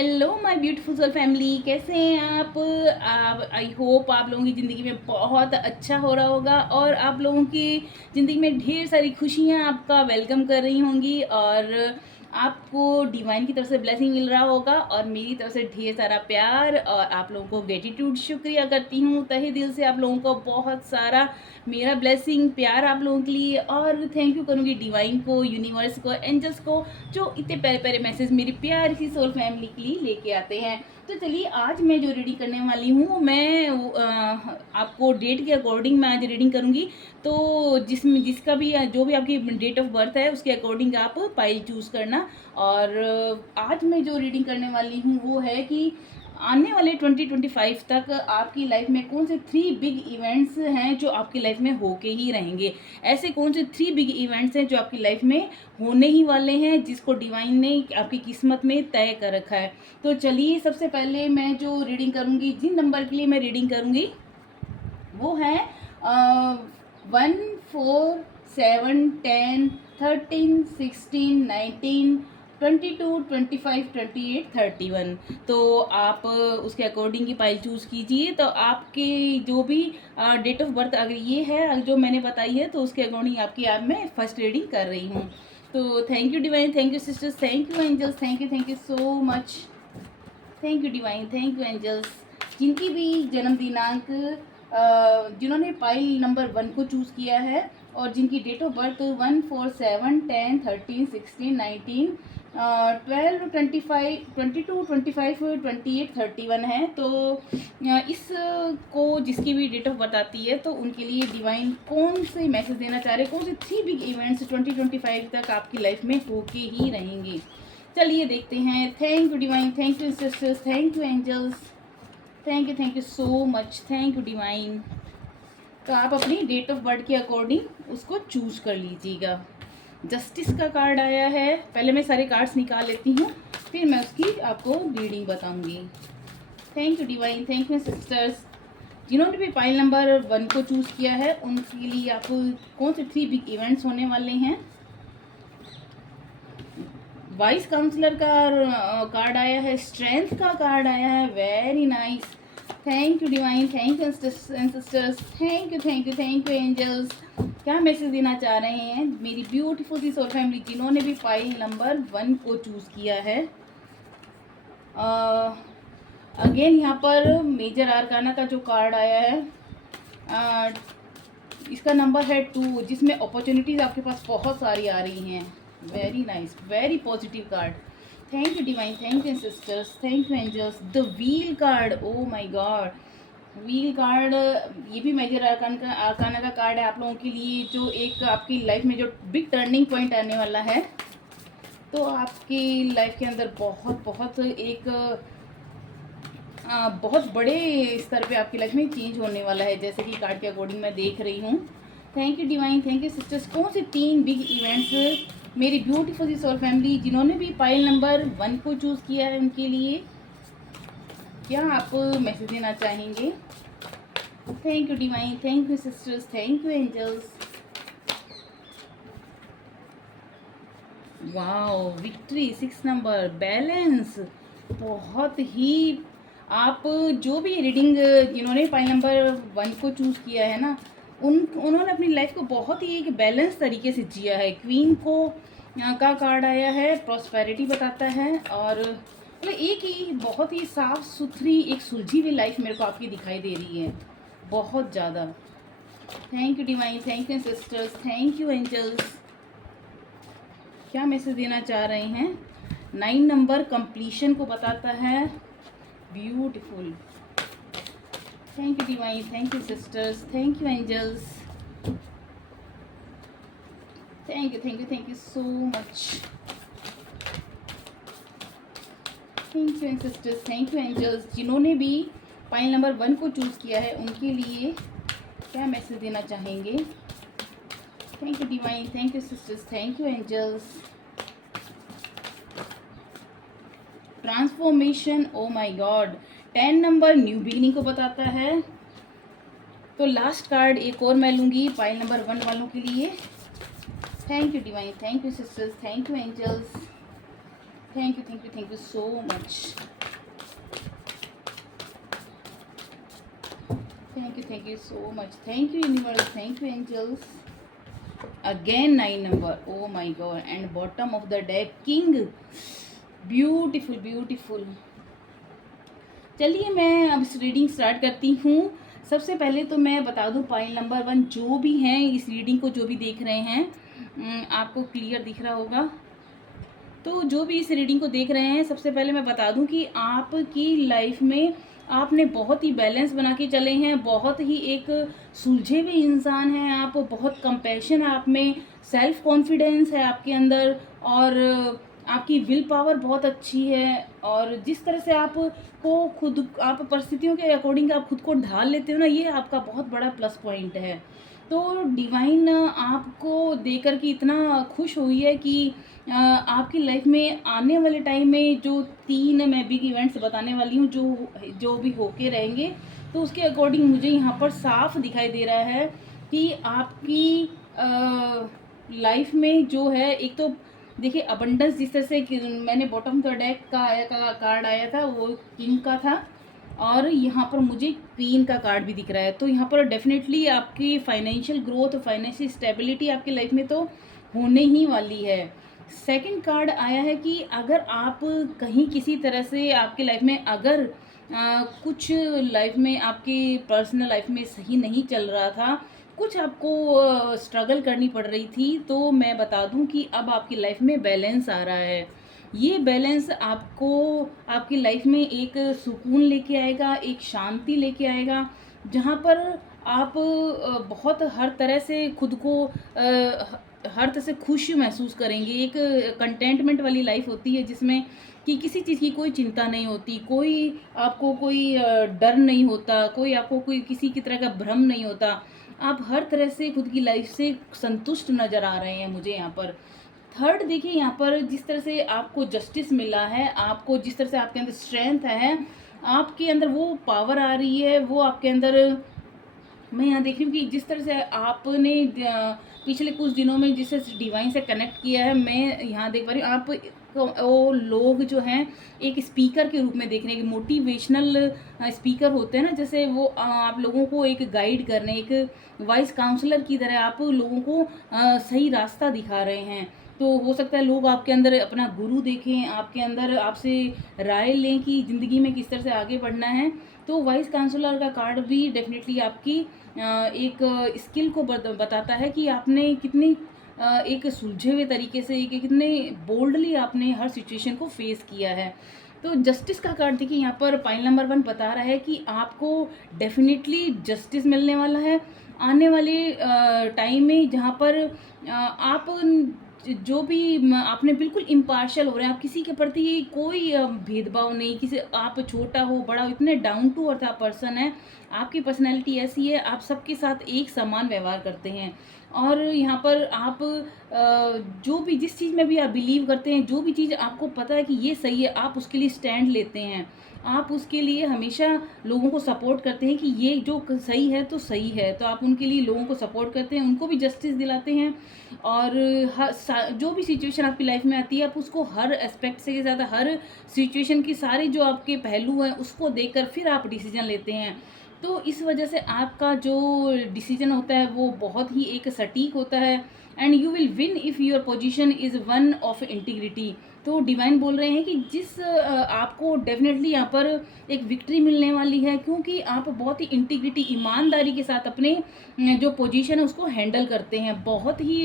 Hello my beautiful soul family, कैसे हैं आप? आई होप आप लोगों की ज़िंदगी में बहुत अच्छा हो रहा होगा और आप लोगों की ज़िंदगी में ढेर सारी खुशियाँ आपका वेलकम कर रही होंगी और आपको डिवाइन की तरफ से ब्लेसिंग मिल रहा होगा और मेरी तरफ से ढेर सारा प्यार और आप लोगों को ग्रेटिट्यूड शुक्रिया करती हूँ तहे दिल से। आप लोगों को बहुत सारा मेरा ब्लेसिंग प्यार आप लोगों के लिए और थैंक यू करूँगी डिवाइन को, यूनिवर्स को, एंजल्स को जो इतने प्यारे प्यारे मैसेज मेरी प्यारी सी सोल फैमिली के लिए लेके आते हैं। तो चलिए आज मैं जो रीडिंग करने वाली हूँ मैं आपको डेट के अकॉर्डिंग मैं आज रीडिंग करूँगी। तो जिसमें जिसका भी जो भी आपकी डेट ऑफ बर्थ है उसके अकॉर्डिंग आप पाइल चूज़ करना। और आज मैं जो रीडिंग करने वाली हूँ वो है कि आने वाले 2025 तक आपकी लाइफ में कौन से 3 बिग इवेंट्स हैं जो आपकी लाइफ में होके ही रहेंगे। ऐसे कौन से 3 बिग इवेंट्स हैं जो आपकी लाइफ में होने ही वाले हैं, जिसको डिवाइन ने आपकी किस्मत में तय कर रखा है। तो चलिए सबसे पहले मैं जो रीडिंग करूँगी, जिन नंबर के लिए मैं रीडिंग करूँगी वो है 1, 4, 7, 10, 13, 16, 19, 22, 25, 28, 31। तो आप उसके अकॉर्डिंग ही पाइल चूज़ कीजिए। तो आपके जो भी डेट ऑफ बर्थ अगर ये है जो मैंने बताई है तो उसके अकॉर्डिंग आपकी आप मैं फर्स्ट रीडिंग कर रही हूँ। तो thank you divine, thank you sisters, thank you angels, thank you so much. Thank you divine, thank you angels. जिनकी भी जन्म दिनांक जिन्होंने पाइल नंबर 1 को चूज़ किया है और जिनकी डेट ऑफ बर्थ 1, 4, 7, 10, 13, 16, 19, 12, 25, 22, 25, 28, 31 है। तो इस को जिसकी भी डेट ऑफ बर्थ आती है तो उनके लिए डिवाइन कौन से मैसेज देना चाह रहे हैं, कौन से 3 बिग इवेंट्स 2025 तक आपकी लाइफ में होके ही रहेंगे। चलिए देखते हैं। Thank you divine, thank you sisters, thank you angels, thank you so much, thank you divine. तो आप अपनी डेट ऑफ बर्थ के अकॉर्डिंग उसको चूज कर लीजिएगा। जस्टिस का कार्ड आया है, पहले मैं सारे कार्ड्स निकाल लेती हूँ फिर मैं उसकी आपको रीडिंग बताऊंगी। Thank you divine, thank you sisters. जिन्होंने भी पाइल नंबर 1 को चूज़ किया है उनके लिए आपको कौन से 3 बिग इवेंट्स होने वाले हैं। वाइस काउंसलर का कार्ड आया है, स्ट्रेंथ का कार्ड आया है, very nice. Thank you divine, thank you sisters, thank you angels. क्या मैसेज देना चाह रहे हैं मेरी ब्यूटीफुल सी सोल फैमिली जिन्होंने भी पाइल नंबर 1 को चूज़ किया है। अगेन यहाँ पर मेजर आर्काना का जो कार्ड आया है इसका नंबर है 2, जिसमें अपॉर्चुनिटीज़ आपके पास बहुत सारी आ रही हैं। Very nice, very positive card. Thank you divine, thank you sisters, thank you angels. The wheel card, oh my god, wheel card ये भी मेजर आर्काना का कार्ड है आप लोगों के लिए, जो एक आपकी लाइफ में जो बिग टर्निंग पॉइंट आने वाला है। तो आपकी लाइफ के अंदर बहुत बहुत एक बहुत बड़े स्तर पे आपकी लाइफ में चेंज होने वाला है, जैसे कि कार्ड के अकॉर्डिंग मैं देख रही हूँ। Thank you divine, thank you sisters. कौन से 3 बिग इवेंट्स मेरी ब्यूटीफुल सी सोल फैमिली जिन्होंने भी पाइल नंबर 1 को चूज़ किया है उनके लिए क्या आप मैसेज देना चाहेंगे। Thank you divine, thank you sisters, thank you angels. Wow, victory 6 number, balance. बहुत ही आप जो भी रीडिंग जिन्होंने पाइल नंबर 1 को चूज़ किया है ना उन्होंने अपनी लाइफ को बहुत ही एक बैलेंस तरीके से जिया है। क्वीन को का कार्ड आया है, प्रॉस्पेरिटी बताता है और मतलब एक ही बहुत ही साफ सुथरी एक सुलझी हुई लाइफ मेरे को आपकी दिखाई दे रही है बहुत ज़्यादा। Thank you divine, thank you sisters, thank you angels. क्या मैसेज देना चाह रहे हैं। 9 नंबर कंप्लीशन को बताता है, beautiful. Thank you divine, thank you sisters, thank you angels, thank you so much. Thank you sisters, thank you angels. जिन्होंने भी पाइल नंबर 1 को चूज़ किया है उनके लिए क्या मैसेज देना चाहेंगे। Thank you divine, thank you sisters, thank you angels. Transformation, oh my god, 10 number new beginning को बताता है। तो लास्ट कार्ड एक और मैं लूँगी पाइल नंबर 1 वालों के लिए। Thank you divine, thank you sisters, thank you angels. Thank you so much. Thank you so much. Thank you universe, thank you angels. Again 9 number, oh my god, and bottom of the deck king. Beautiful beautiful. चलिए मैं अब इस reading start करती हूँ। सबसे पहले तो मैं बता दूँ पाइल नंबर 1 जो भी हैं इस रीडिंग को जो भी देख रहे हैं, आपको क्लियर दिख रहा होगा। तो जो भी इस रीडिंग को देख रहे हैं, सबसे पहले मैं बता दूं कि आपकी लाइफ में आपने बहुत ही बैलेंस बना के चले हैं, बहुत ही एक सुलझे हुए इंसान हैं आप, बहुत कंपैशन है आप में, सेल्फ कॉन्फिडेंस है आपके अंदर, और आपकी विल पावर बहुत अच्छी है। और जिस तरह से आपको खुद आप परिस्थितियों के अकॉर्डिंग आप खुद को ढाल लेते हो ना, ये आपका बहुत बड़ा प्लस पॉइंट है। तो डिवाइन आपको देकर के इतना खुश हुई है कि आपकी लाइफ में आने वाले टाइम में जो 3 मैं बिग इवेंट्स बताने वाली हूँ, जो जो भी होके रहेंगे, तो उसके अकॉर्डिंग मुझे यहाँ पर साफ दिखाई दे रहा है कि आपकी लाइफ में जो है, एक तो देखिए अबंडेंस, जिस तरह से मैंने बॉटम द डेक का कार्ड आया था वो किंग का था, और यहाँ पर मुझे क्वीन का कार्ड भी दिख रहा है। तो यहाँ पर डेफिनेटली आपकी फाइनेंशियल ग्रोथ, फाइनेंशियल स्टेबिलिटी आपकी लाइफ में तो होने ही वाली है। सेकंड कार्ड आया है कि अगर आप कहीं किसी तरह से आपकी लाइफ में अगर कुछ लाइफ में आपकी पर्सनल लाइफ में सही नहीं चल रहा था, कुछ आपको स्ट्रगल करनी पड़ रही थी, तो मैं बता दूं कि अब आपकी लाइफ में बैलेंस आ रहा है। ये बैलेंस आपको आपकी लाइफ में एक सुकून लेके आएगा, एक शांति लेके आएगा, जहाँ पर आप बहुत हर तरह से खुद को हर तरह से खुश महसूस करेंगे। एक कंटेंटमेंट वाली लाइफ होती है जिसमें कि किसी चीज़ की कोई चिंता नहीं होती, कोई आपको कोई डर नहीं होता, कोई आपको कोई किसी की तरह का भ्रम नहीं होता। आप हर तरह से खुद की लाइफ से संतुष्ट नज़र आ रहे हैं मुझे यहाँ पर। थर्ड देखिए, यहाँ पर जिस तरह से आपको जस्टिस मिला है, आपको जिस तरह से आपके अंदर स्ट्रेंथ है, आपके अंदर वो पावर आ रही है, वो आपके अंदर मैं यहाँ देख रही हूँ कि जिस तरह से आपने पिछले कुछ दिनों में जिससे डिवाइन से कनेक्ट किया है, मैं यहाँ देख पा रही हूँ आप वो लोग जो हैं एक स्पीकर के रूप में देख रहे हैं, मोटिवेशनल स्पीकर होते हैं ना, जैसे वो आप लोगों को एक गाइड कर रहे हैं, एक वाइस काउंसलर की तरह आप लोगों को सही रास्ता दिखा रहे हैं। तो हो सकता है लोग आपके अंदर अपना गुरु देखें, आपके अंदर आपसे राय लें कि ज़िंदगी में किस तरह से आगे बढ़ना है। तो वाइस काउंसलर का कार्ड भी डेफिनेटली आपकी एक स्किल को बताता है कि आपने कितनी एक सुलझे हुए तरीके से, एक कितने बोल्डली आपने हर सिचुएशन को फेस किया है। तो जस्टिस का कार्ड देखिए, यहाँ पर पाइल नंबर 1 बता रहा है कि आपको डेफिनेटली जस्टिस मिलने वाला है आने वाले टाइम में, जहाँ पर आप जो भी आपने बिल्कुल इम्पार्शियल हो रहे हैं, आप किसी के प्रति कोई भेदभाव नहीं, किसी आप छोटा हो बड़ा हो, इतने डाउन टू अर्थ आप पर्सन है, आपकी पर्सनैलिटी ऐसी है, आप सबके साथ एक समान व्यवहार करते हैं। और यहाँ पर आप जो भी जिस चीज़ में भी आप बिलीव करते हैं, जो भी चीज़ आपको पता है कि ये सही है, आप उसके लिए स्टैंड लेते हैं, आप उसके लिए हमेशा लोगों को सपोर्ट करते हैं कि ये जो सही है तो सही है, तो आप उनके लिए लोगों को सपोर्ट करते हैं, उनको भी जस्टिस दिलाते हैं। और जो भी सिचुएशन आपकी लाइफ में आती है, आप उसको हर एस्पेक्ट से ज़्यादा हर सिचुएशन की सारी जो आपके पहलू हैं उसको देखकर फिर आप डिसीजन लेते हैं। तो इस वजह से आपका जो डिसीजन होता है वो बहुत ही एक सटीक होता है, and you will win if your position is one of integrity. तो डिवाइन बोल रहे हैं कि जिस आपको डेफिनेटली यहाँ पर एक विक्ट्री मिलने वाली है, क्योंकि आप बहुत ही इंटीग्रिटी, ईमानदारी के साथ अपने जो पोजीशन है उसको हैंडल करते हैं, बहुत ही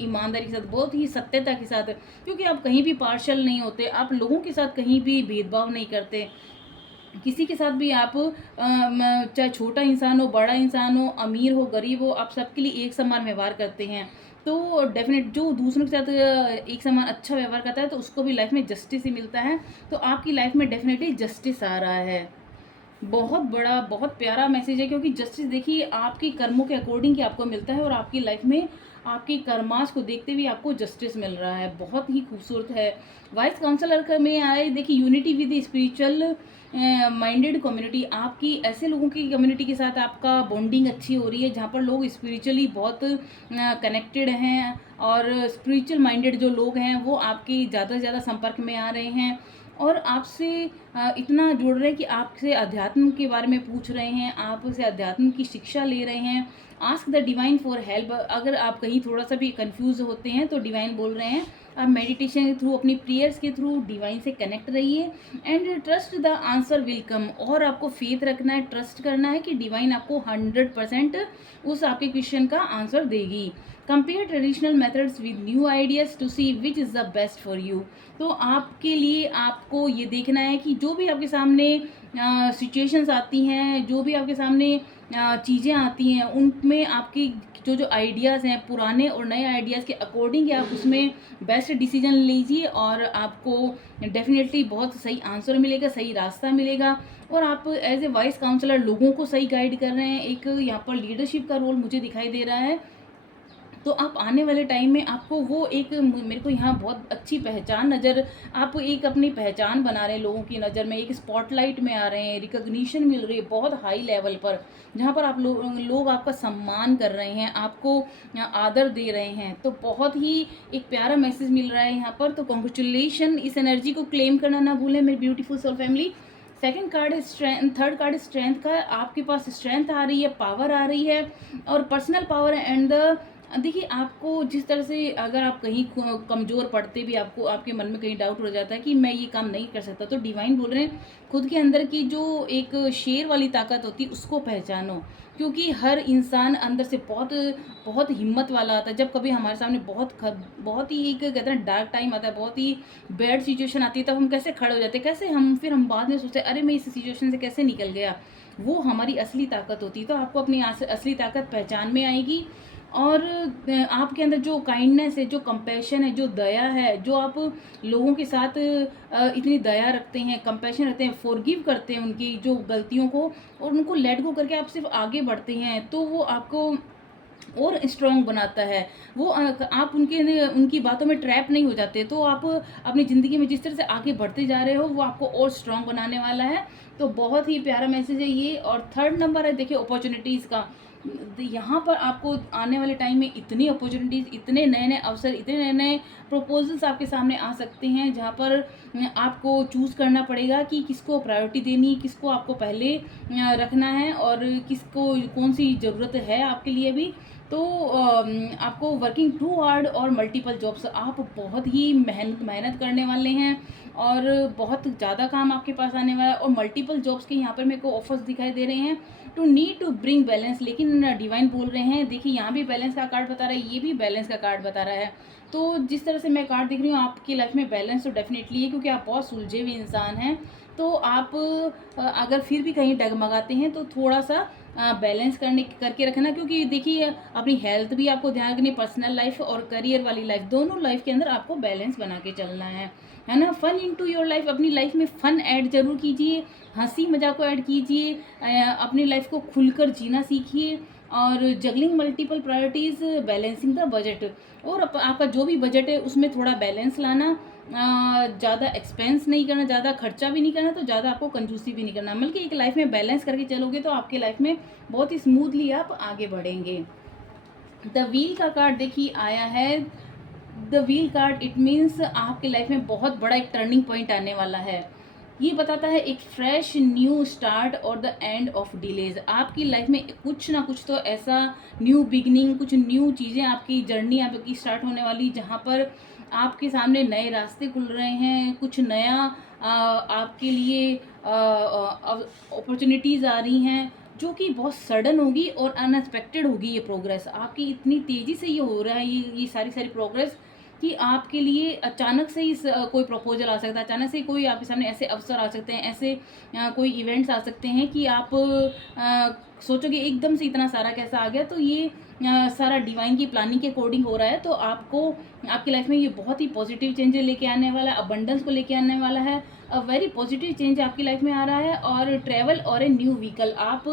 ईमानदारी के साथ, बहुत ही सत्यता के साथ, क्योंकि आप कहीं भी पार्शल नहीं होते, आप लोगों के साथ कहीं भी भेदभाव नहीं करते, किसी के साथ भी आप चाहे छोटा इंसान हो, बड़ा इंसान हो, अमीर हो, गरीब हो, आप सबके लिए एक समान व्यवहार करते हैं। तो डेफिनेट जो दूसरों के साथ एक समान अच्छा व्यवहार करता है, तो उसको भी लाइफ में जस्टिस ही मिलता है। तो आपकी लाइफ में डेफिनेटली जस्टिस आ रहा है। बहुत बड़ा, बहुत प्यारा मैसेज है, क्योंकि जस्टिस देखिए आपके कर्मों के अकॉर्डिंग ही आपको मिलता है, और आपकी लाइफ में आपके कर्मास को देखते हुए आपको जस्टिस मिल रहा है, बहुत ही खूबसूरत है। वाइस काउंसलर का में आए देखिए unity with spiritual minded community, आपकी ऐसे लोगों की कम्युनिटी के साथ आपका बॉन्डिंग अच्छी हो रही है जहाँ पर लोग स्पिरिचुअली बहुत कनेक्टेड हैं, और स्पिरिचुअल माइंडेड जो लोग हैं वो आपके ज़्यादा से ज़्यादा संपर्क में आ रहे हैं और आपसे इतना जुड़ रहे हैं कि आपसे अध्यात्म के बारे में पूछ रहे हैं, आपसे अध्यात्म की शिक्षा ले रहे हैं। Ask the divine for help, अगर आप कहीं थोड़ा सा भी कंफ्यूज होते हैं तो डिवाइन बोल रहे हैं आप मेडिटेशन के थ्रू, अपनी प्रेयर्स के थ्रू डिवाइन से कनेक्ट रहिए and trust the answer will come. और आपको फेथ रखना है, ट्रस्ट करना है कि डिवाइन आपको 100% उस आपके क्वेश्चन का आंसर देगी। Compare traditional methods with new ideas to see which is the best for you. तो आपके लिए आपको ये देखना है कि जो भी आपके सामने सिचुएशंस आती हैं, जो भी आपके सामने चीज़ें आती हैं, उनमें आपकी जो जो आइडियाज़ हैं पुराने और नए आइडियाज़ के अकॉर्डिंग आप उसमें बेस्ट डिसीजन लीजिए और आपको डेफिनेटली बहुत सही आंसर मिलेगा, सही रास्ता मिलेगा। और आप एज ए वाइस काउंसलर लोगों को सही गाइड कर रहे हैं, एक यहाँ पर लीडरशिप का रोल मुझे दिखाई दे रहा है। तो आप आने वाले टाइम में आपको वो एक, मेरे को यहाँ बहुत अच्छी पहचान नज़र, आप एक अपनी पहचान बना रहे हैं लोगों की नज़र में, एक स्पॉटलाइट में आ रहे हैं, रिकग्निशन मिल रही है बहुत हाई लेवल पर, जहाँ पर आप लोग आपका सम्मान कर रहे हैं, आपको आदर दे रहे हैं। तो बहुत ही एक प्यारा मैसेज मिल रहा है यहाँ पर। तो कॉन्ग्रेचुलेशन, इस एनर्जी को क्लेम करना ना भूलें मेरी beautiful soul family. Second card है स्ट्रेंथ, थर्ड कार्ड है स्ट्रेंथ का। आपके पास स्ट्रेंथ आ रही है, पावर आ रही है और पर्सनल पावर एंड द, देखिए आपको जिस तरह से अगर आप कहीं कमज़ोर पड़ते भी, आपको आपके मन में कहीं डाउट हो जाता है कि मैं ये काम नहीं कर सकता, तो डिवाइन बोल रहे हैं खुद के अंदर की जो एक शेर वाली ताकत होती है उसको पहचानो, क्योंकि हर इंसान अंदर से बहुत बहुत हिम्मत वाला आता है। जब कभी हमारे सामने बहुत ही एक कहते हैं डार्क टाइम आता है, बहुत ही बैड सिचुएशन आती है, तब हम कैसे खड़े हो जाते हैं, कैसे हम बाद में सोचते हैं अरे मैं इस सिचुएशन से कैसे निकल गया। वो हमारी असली ताकत होती है। तो आपको अपनी असली ताकत पहचान में आएगी और आपके अंदर जो काइंडनेस है, जो कंपैशन है, जो दया है, जो आप लोगों के साथ इतनी दया रखते हैं, कंपैशन रखते हैं, फॉरगिव करते हैं उनकी जो गलतियों को और उनको लेट गो करके आप सिर्फ आगे बढ़ते हैं, तो वो आपको और स्ट्रॉन्ग बनाता है। वो आप उनकी बातों में ट्रैप नहीं हो जाते, तो आप अपनी ज़िंदगी में जिस तरह से आगे बढ़ते जा रहे हो वो आपको और स्ट्रॉन्ग बनाने वाला है। तो बहुत ही प्यारा मैसेज है ये। और थर्ड नंबर है देखिए अपॉर्चुनिटीज़ का। यहाँ पर आपको आने वाले टाइम में इतनी अपॉर्चुनिटीज़, इतने नए नए अवसर, इतने नए नए प्रपोजल्स आपके सामने आ सकते हैं, जहाँ पर आपको चूज़ करना पड़ेगा कि किसको प्रायोरिटी देनी, किसको आपको पहले रखना है और किसको कौन सी ज़रूरत है आपके लिए भी। तो आपको वर्किंग टू हार्ड और मल्टीपल जॉब्स, आप बहुत ही मेहनत करने वाले हैं और बहुत ज़्यादा काम आपके पास आने वाला है। और मल्टीपल जॉब्स के यहाँ पर मेरे को ऑफर्स दिखाई दे रहे हैं to need to bring balance. लेकिन डिवाइन बोल रहे हैं, देखिए यहाँ भी बैलेंस का कार्ड बता रहा है, ये भी बैलेंस का कार्ड बता रहा है। तो जिस तरह से मैं कार्ड देख रही हूँ आपकी लाइफ में बैलेंस तो डेफिनेटली है, क्योंकि आप बहुत सुलझे हुए इंसान हैं। तो आप अगर फिर भी कहीं डगमगाते हैं तो थोड़ा सा बैलेंस करके रखना, क्योंकि देखिए अपनी हेल्थ भी आपको ध्यान रखनी, पर्सनल लाइफ और करियर वाली लाइफ, दोनों लाइफ के अंदर आपको बैलेंस बना के चलना है ना। फन इनटू योर लाइफ, अपनी लाइफ में फ़न ऐड जरूर कीजिए, हंसी मजाक को ऐड कीजिए, अपनी लाइफ को खुलकर जीना सीखिए और juggling multiple priorities, balancing the budget. और आपका जो भी बजट है उसमें थोड़ा बैलेंस लाना, ज़्यादा एक्सपेंस नहीं करना, ज़्यादा खर्चा भी नहीं करना, तो ज़्यादा आपको कंजूसी भी नहीं करना। बल्कि एक लाइफ में बैलेंस करके चलोगे तो आपके लाइफ में बहुत ही स्मूथली आप आगे बढ़ेंगे। द व्हील का कार्ड देखिए आया है। The wheel card it means आपके लाइफ में बहुत बड़ा एक टर्निंग पॉइंट आने वाला है। ये बताता है एक फ्रेश न्यू स्टार्ट और द एंड ऑफ डिलेज। आपकी लाइफ में कुछ ना कुछ तो ऐसा न्यू बिगनिंग, कुछ न्यू चीज़ें, आपकी जर्नी आपकी स्टार्ट होने वाली, जहाँ पर आपके सामने नए रास्ते खुल रहे हैं, कुछ नया आपके लिए अपॉर्चुनिटीज़ आ रही हैं, जो कि बहुत सडन होगी और अनएक्सपेक्टेड होगी। ये प्रोग्रेस आपकी इतनी तेज़ी से ये हो रहा है, ये सारी प्रोग्रेस, कि आपके लिए अचानक से ही कोई प्रपोजल आ सकता है, अचानक से कोई आपके सामने ऐसे अवसर आ सकते हैं, ऐसे कोई इवेंट्स आ सकते हैं कि आप सोचोगे एकदम से इतना सारा कैसा आ गया। तो ये सारा डिवाइन की प्लानिंग के अकॉर्डिंग हो रहा है। तो आपको आपकी लाइफ में ये बहुत ही पॉजिटिव चेंजेस लेके आने वाला है, अबंडेंस को लेके आने वाला है। वेरी पॉजिटिव चेंज आपकी लाइफ में आ रहा है। और ट्रैवल और ए न्यू व्हीकल, आप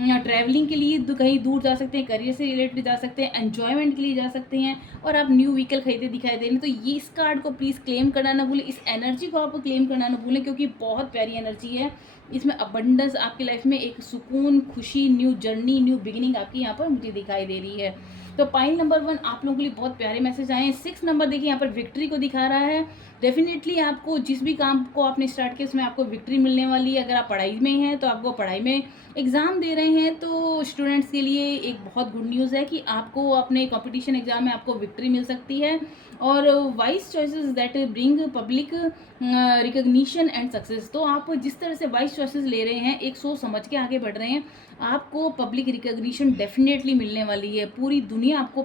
ट्रैवलिंग के लिए कहीं दूर जा सकते हैं, करियर से रिलेटेड जा सकते हैं, एन्जॉयमेंट के लिए जा सकते हैं, और आप न्यू व्हीकल खरीदे दिखाई दे रहे हैं। तो ये इस कार्ड को प्लीज़ क्लेम करना ना भूलें, इस एनर्जी को आप क्लेम करना ना भूलें, क्योंकि बहुत प्यारी एनर्जी है। इसमें अबंडेंस आपकी लाइफ में, एक सुकून, खुशी, न्यू जर्नी, न्यू बिगिनिंग आपकी यहाँ पर मुझे दिखाई दे रही है। तो पाइल नंबर 1 आप लोगों के लिए बहुत प्यारे मैसेज आए हैं। 6 नंबर देखिए यहाँ पर विक्ट्री को दिखा रहा है। डेफिनेटली आपको जिस भी काम को आपने स्टार्ट किया उसमें आपको विक्ट्री मिलने वाली है। अगर आप पढ़ाई में हैं तो आपको पढ़ाई में एग्ज़ाम दे रहे हैं तो स्टूडेंट्स के लिए एक बहुत गुड न्यूज़ है कि आपको अपने कंपटीशन एग्जाम में आपको विक्ट्री मिल सकती है। और wise choices that bring public recognition and success, तो आप जिस तरह से वाइज चॉइसेस ले रहे हैं, एक सोच समझ के आगे बढ़ रहे हैं, आपको पब्लिक रिकग्निशन डेफिनेटली मिलने वाली है। पूरी दुनिया आपको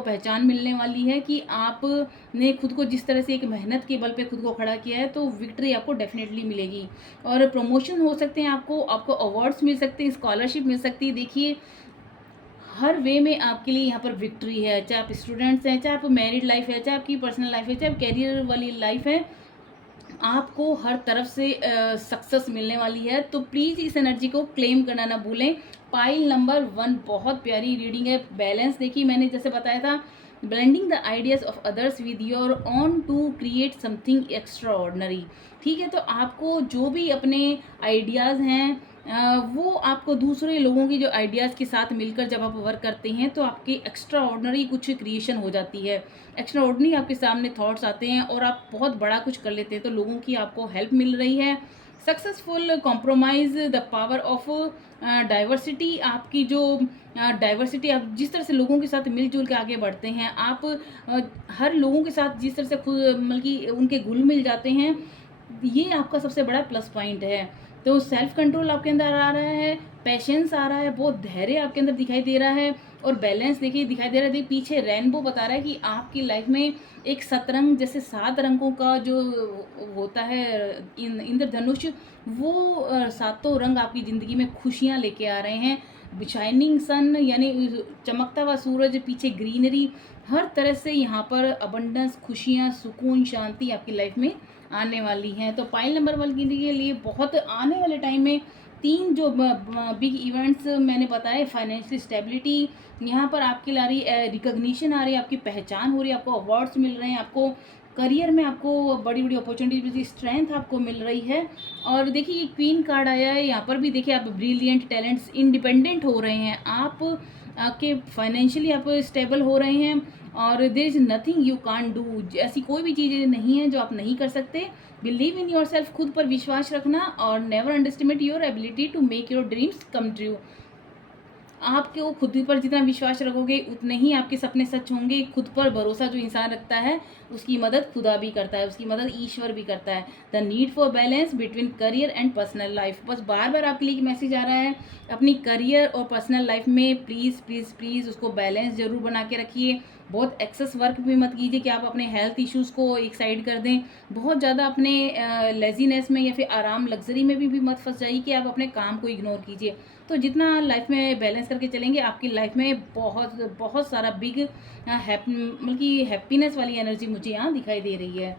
पहचान मिलने वाली है कि आपने खुद को जिस तरह से एक मेहनत के बल पे खुद को खड़ा किया है, तो विक्ट्री आपको डेफिनेटली मिलेगी। और प्रमोशन हो सकते हैं, आपको अवार्ड्स मिल सकते हैं, स्कॉलरशिप मिल सकती है। देखिए हर वे में आपके लिए यहाँ पर विक्ट्री है, चाहे आप स्टूडेंट्स हैं, चाहे आप मैरिड लाइफ है, चाहे आपकी पर्सनल लाइफ है, चाहे आप कैरियर वाली लाइफ है, आपको हर तरफ से सक्सेस मिलने वाली है। तो प्लीज़ इस एनर्जी को क्लेम करना ना भूलें। पाइल नंबर 1 बहुत प्यारी रीडिंग है। बैलेंस देखिए, मैंने जैसे बताया था, blending the ideas of others with your own to create something extraordinary. ठीक है, तो आपको जो भी अपने आइडियाज़ हैं वो आपको दूसरे लोगों की जो आइडियाज़ के साथ मिलकर जब आप वर्क करते हैं तो आपकी एक्स्ट्रा ऑर्डनरी कुछ क्रिएशन हो जाती है। एक्स्ट्रा ऑर्डनरी आपके सामने थॉट्स आते हैं और आप बहुत बड़ा कुछ कर लेते हैं, तो लोगों की आपको हेल्प मिल रही है। Successful compromise the power of diversity, आपकी जो डाइवर्सिटी, आप जिस तरह से लोगों के साथ मिलजुल के आगे बढ़ते हैं, आप हर लोगों के साथ जिस तरह से खुद मतलब कि उनके घुल मिल जाते हैं, ये आपका सबसे बड़ा प्लस पॉइंट है। तो सेल्फ कंट्रोल आपके अंदर आ रहा है, पेशेंस आ रहा है, बहुत धैर्य आपके अंदर दिखाई दे रहा है, और बैलेंस देखिए दिखाई दे रहा है। देखिए पीछे रेनबो बता रहा है कि आपकी लाइफ में एक सतरंग जैसे 7 रंगों का जो होता है इंद्रधनुष, वो सातों रंग आपकी ज़िंदगी में खुशियाँ लेके आ रहे हैं। शाइनिंग सन यानी चमकता हुआ सूरज, पीछे ग्रीनरी, हर तरह से यहाँ पर अबंडेंस, खुशियाँ, सुकून, शांति आपकी लाइफ में आने वाली हैं। तो पाइल नंबर 1 के लिए बहुत आने वाले टाइम में 3 जो बिग इवेंट्स मैंने बताए, फाइनेंशियल स्टेबिलिटी यहाँ पर आपकी ला रही है, रिकग्निशन आ रही है, आपकी पहचान हो रही है, आपको अवार्ड्स मिल रहे हैं, आपको करियर में आपको बड़ी बड़ी अपॉर्चुनिटी, स्ट्रेंथ आपको मिल रही है। और देखिए ये क्वीन कार्ड आया है, यहाँ पर भी देखिए आप ब्रिलियंट टैलेंट्स, इंडिपेंडेंट हो रहे हैं, आपके फाइनेंशियली आप स्टेबल हो रहे हैं, और there is nothing you can do, ऐसी कोई भी चीज़ें नहीं है जो आप नहीं कर सकते। बिलीव इन योर सेल्फ, खुद पर विश्वास रखना, और never underestimate your ability to make your dreams come true. आपके खुद पर जितना विश्वास रखोगे उतने ही आपके सपने सच होंगे। खुद पर भरोसा जो इंसान रखता है उसकी मदद खुदा भी करता है, उसकी मदद ईश्वर भी करता है। The need for balance between career and personal life, बस बार बार आपके लिए मैसेज आ रहा है, अपनी करियर और पर्सनल लाइफ में प्लीज़ प्लीज़ प्लीज़ उसको बैलेंस ज़रूर बना के रखिए। बहुत एक्सेस वर्क भी मत कीजिए कि आप अपने हेल्थ इश्यूज़ को एक साइड कर दें। बहुत ज़्यादा अपने लेजीनेस में या फिर आराम लग्जरी में भी मत फंस जाइए कि आप अपने काम को इग्नोर कीजिए। तो जितना लाइफ में बैलेंस करके चलेंगे, आपकी लाइफ में बहुत बहुत सारा बिग मतलब कि हैप्पीनेस वाली एनर्जी मुझे यहाँ दिखाई दे रही है।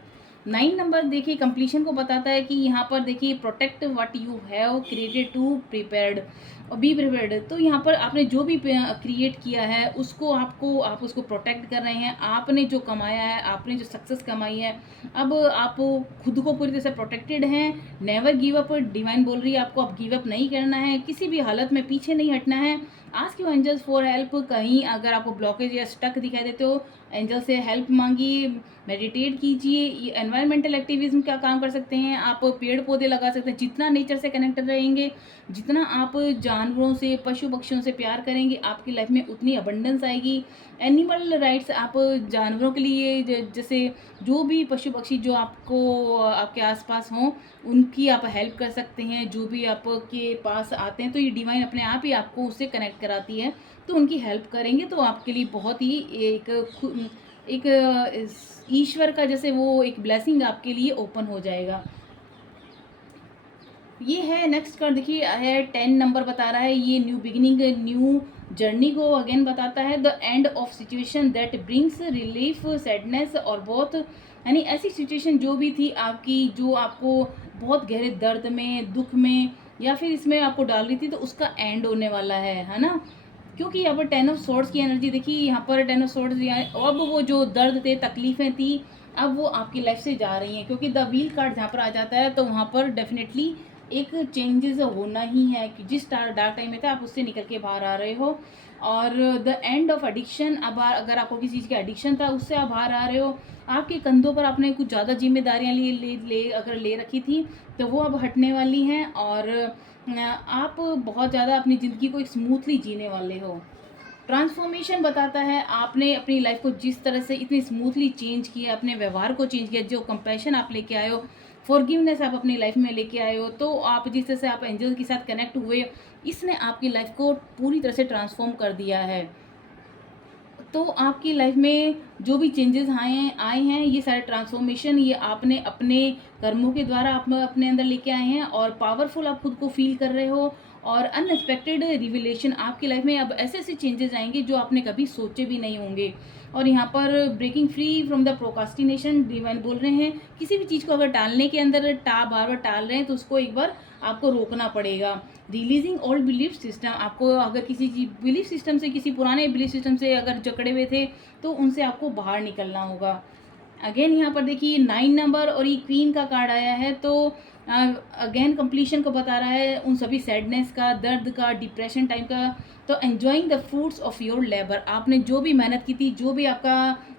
9 नंबर देखिए कंप्लीशन को बताता है कि यहाँ पर देखिए protect what you have created to prepared और बी प्रिपेयर्ड। तो यहाँ पर आपने जो भी क्रिएट किया है उसको आप उसको प्रोटेक्ट कर रहे हैं। आपने जो कमाया है, आपने जो सक्सेस कमाई है, अब आप खुद को पूरी तरह से प्रोटेक्टेड हैं। नेवर गिव अप, डिवाइन बोल रही है आपको अब गिव अप नहीं करना है, किसी भी हालत में पीछे नहीं हटना है। Ask you angels for help, कहीं अगर आपको ब्लॉकेज या स्टक दिखाई देते हो, एंजल से हेल्प मांगिए, मेडिटेट कीजिए। ये एनवायरमेंटल एक्टिविज्म का काम कर सकते हैं, आप पेड़ पौधे लगा सकते हैं। जितना नेचर से कनेक्ट रहेंगे, जितना आप जानवरों से, पशु पक्षियों से प्यार करेंगे, आपकी लाइफ में उतनी अबंडेंस आएगी। एनिमल राइट्स, आप जानवरों के लिए जैसे जो भी पशु पक्षी जो आपके आसपास हों, उनकी आप हेल्प कर सकते हैं। जो भी आपके पास आते हैं तो ये डिवाइन अपने आप ही आपको उससे कनेक्ट कराती है, तो उनकी हेल्प करेंगे तो आपके लिए बहुत ही एक ईश्वर का जैसे वो एक ब्लेसिंग आपके लिए ओपन हो जाएगा। ये है नेक्स्ट कार्ड देखिए है 10 नंबर बता रहा है, ये न्यू बिगिनिंग, न्यू जर्नी को अगेन बताता है। The end of situation that brings relief, sadness और बहुत यानी ऐसी सिचुएशन जो भी थी आपकी, जो आपको बहुत गहरे दर्द में, दुख में या फिर इसमें आपको डाल रही थी, तो उसका एंड होने वाला है ना? क्योंकि यहाँ पर 10 ऑफ स्वॉर्ड्स की एनर्जी देखिए, यहाँ पर 10 ऑफ स्वॉर्ड्स अब वो जो दर्द थे, तकलीफ़ें थी, अब वो आपकी लाइफ से जा रही हैं, क्योंकि द व्हील कार्ड जहाँ पर आ जाता है तो वहाँ पर डेफिनेटली एक चेंजेस होना ही है कि जिस डार्क टाइम में था आप उससे निकल के बाहर आ रहे हो। और द एंड ऑफ एडिक्शन, अब अगर आपको किसी चीज़ का एडिक्शन था उससे आप बाहर आ रहे हो। आपके कंधों पर आपने कुछ ज़्यादा जिम्मेदारियाँ अगर ले रखी थी तो वो अब हटने वाली हैं, और आप बहुत ज़्यादा अपनी ज़िंदगी को एक स्मूथली जीने वाले हो। ट्रांसफॉर्मेशन बताता है आपने अपनी लाइफ को जिस तरह से इतनी स्मूथली चेंज किया, अपने व्यवहार को चेंज किया, जो कंपैशन आप लेके आए हो, फॉरगिवनेस आप अपनी लाइफ में लेके आए हो, तो आप जिस तरह से आप एंजल के साथ कनेक्ट हुए, इसने आपकी लाइफ को पूरी तरह से ट्रांसफॉर्म कर दिया है। तो आपकी लाइफ में जो भी चेंजेस आए हैं, ये सारे ट्रांसफॉर्मेशन ये आपने अपने कर्मों के द्वारा आप अपने अंदर लेके आए हैं, और पावरफुल आप खुद को फील कर रहे हो। और अनएक्सपेक्टेड रिविलेशन आपकी लाइफ में अब ऐसे ऐसे चेंजेस आएंगे जो आपने कभी सोचे भी नहीं होंगे। और यहाँ पर breaking free from the procrastination, divine बोल रहे हैं किसी भी चीज़ को अगर टालने के अंदर बार बार टाल रहे हैं तो उसको एक बार आपको रोकना पड़ेगा। रिलीजिंग ओल्ड बिलीफ सिस्टम, आपको अगर किसी बिलीफ सिस्टम से, किसी पुराने बिलीफ सिस्टम से अगर जकड़े हुए थे तो उनसे आपको बाहर निकलना होगा। अगेन यहाँ पर देखिए 9 नंबर और ये क्वीन का कार्ड आया है, तो अगेन कंप्लीशन को बता रहा है, उन सभी सैडनेस का, दर्द का, डिप्रेशन टाइम का। तो enjoying the fruits of your labour, आपने जो भी मेहनत की थी, जो भी आपका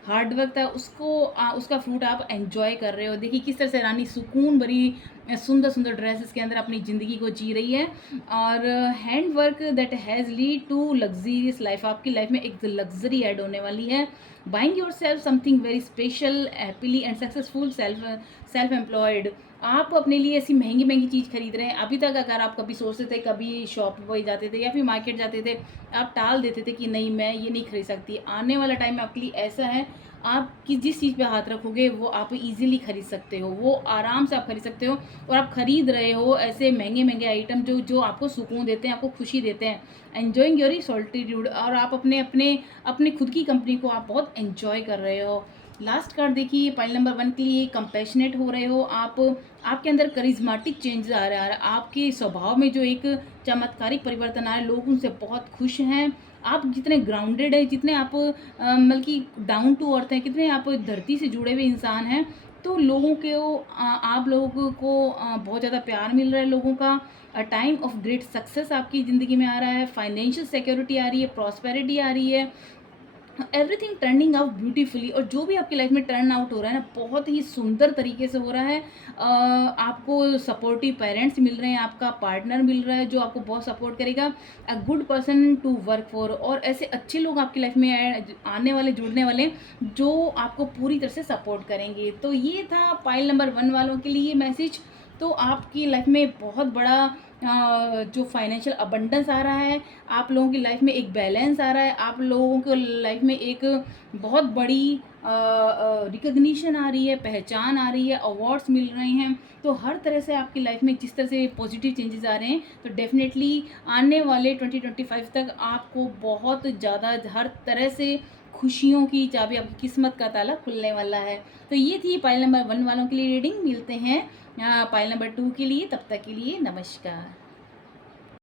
हार्ड वर्क था, उसका फ्रूट आप एन्जॉय कर रहे हो। देखिए किस तरह से रानी सुकून भरी सुंदर सुंदर ड्रेसेस के अंदर अपनी ज़िंदगी को जी रही है। और hand work that has lead to luxurious life, आपकी लाइफ में एक लग्जरी ऐड होने वाली है। Buying yourself something very special, happily and successful, self employed, आप अपने लिए ऐसी महंगी महंगी चीज़ खरीद रहे हैं। अभी तक अगर आप कभी सोचते थे, कभी शॉप पर जाते थे या फिर मार्केट जाते थे, आप टाल देते थे कि नहीं मैं ये नहीं खरीद सकती। आने वाला टाइम आपके लिए ऐसा है, आप कि जिस चीज़ पे हाथ रखोगे वो आप इजीली खरीद सकते हो, वो आराम से आप खरीद सकते हो। और आप खरीद रहे हो ऐसे महंगे महंगे आइटम जो जो आपको सुकून देते हैं, आपको खुशी देते हैं। एन्जॉइंग योर सॉलिट्यूड, और आप अपने अपने अपने खुद की कंपनी को आप बहुत एन्जॉय कर रहे हो। लास्ट कार्ड देखिए पाइल नंबर 1 के लिए, कंपैशनेट हो रहे हो आप, आपके अंदर करिज्माटिक चेंजेस आ रहा है, आपके स्वभाव में जो एक चमत्कारिक परिवर्तन आ रहा है, लोग उनसे बहुत खुश हैं। आप जितने ग्राउंडेड है, जितने आप मतलब कि डाउन टू अर्थ हैं, कितने आप धरती से जुड़े हुए इंसान हैं, तो लोगों के आप लोगों को बहुत ज़्यादा प्यार मिल रहा है लोगों का। टाइम ऑफ ग्रेट सक्सेस आपकी ज़िंदगी में आ रहा है, फाइनेंशियल सिक्योरिटी आ रही है, प्रॉस्पेरिटी आ रही है, एवरीथिंग टर्निंग आउट ब्यूटीफुली। और जो भी आपकी लाइफ में टर्न आउट हो रहा है ना, बहुत ही सुंदर तरीके से हो रहा है। आपको सपोर्टिव पेरेंट्स मिल रहे हैं, आपका पार्टनर मिल रहा है जो आपको बहुत सपोर्ट करेगा, a good person to work for, और ऐसे अच्छे लोग आपकी लाइफ में आने वाले, जुड़ने वाले, जो आपको पूरी तरह से सपोर्ट करेंगे। तो ये था पाइल नंबर 1 वालों के लिए मैसेज। तो आपकी लाइफ में बहुत बड़ा जो फाइनेंशियल अबंडेंस आ रहा है, आप लोगों की लाइफ में एक बैलेंस आ रहा है, आप लोगों को लाइफ में एक बहुत बड़ी रिकग्निशन आ रही है, पहचान आ रही है, अवार्ड्स मिल रहे हैं। तो हर तरह से आपकी लाइफ में जिस तरह से पॉजिटिव चेंजेस आ रहे हैं, तो डेफिनेटली आने वाले 2025 तक आपको बहुत ज़्यादा हर तरह से खुशियों की चाबी, आपकी किस्मत का ताला खुलने वाला है। तो ये थी पाइल नंबर 1 वालों के लिए रीडिंग। मिलते हैं पाइल नंबर 2 के लिए, तब तक के लिए नमस्कार।